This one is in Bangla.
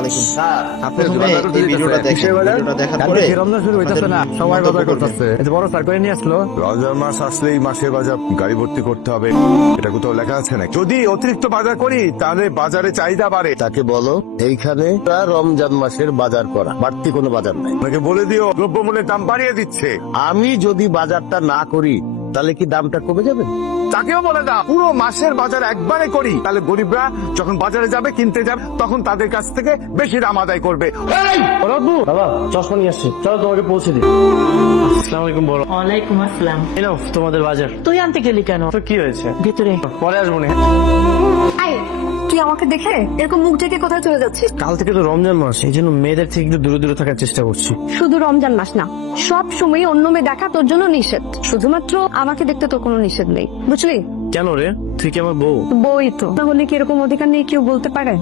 আলাইকুম। আপনি এই ভিডিওটা দেখেন, ভিডিওটা দেখার পরে রমজান শুরু হইতেছে না, সবাই বাজার করতেছে। এই যে বড় স্যার করে নিয়ে আসলো। রমজান মাস আসলেই মাসের বাজার গাড়ি ভর্তি করতে হবে, এটা কোথাও লেখা আছে না? যদি অতিরিক্ত বাজার করি তাহলে বাজারে চাহিদা বাড়ে। তাকে বলো এইখানে রমজান মাসের বাজার করা, বাড়তি কোনো বাজার নাই। আপনাকে বলে দিও দ্রব্যমূল্যের দাম বাড়িয়ে দিচ্ছে। আমি যদি বাজারটা না করি তাহলে কি দামটা কমে যাবে? তাকেও বলে দাও পুরো মাসের বাজার একবারে করি, তাহলে গরিবরা যখন বাজারে যাবে কিনতে যাবে তখন তাদের কাছ থেকে বেশি দাম আদায় করবে। বাবা চশমা নিয়ে আসছি, চলো তোমাকে পৌঁছে দিই। আসসালামু আলাইকুম বড়। ওয়ালাইকুম আসসালাম। এই নাও তোমাদের বাজার। তুই আনতে গেলি কেন? তো কি হয়েছে? ভিতরে পরে আসবো না। তুই আমাকে দেখে এরকম মুখ ডেকে কোথায় চলে যাচ্ছিস? কাল থেকে তো রমজান মাস, এই জন্য মেয়েদের থেকে একটু দূরে দূরে থাকার চেষ্টা করছি। শুধু রমজান মাস না, সব সময় অন্য মেয়ে দেখা তোর জন্য নিষেধ। শুধুমাত্র আমাকে দেখতে তোর কোনো নিষেধ নেই, বুঝলি? কেন রে, তুই কি আমার বউ? বই তো, না হলে কি এরকম অধিকার নেই কেউ বলতে পারে?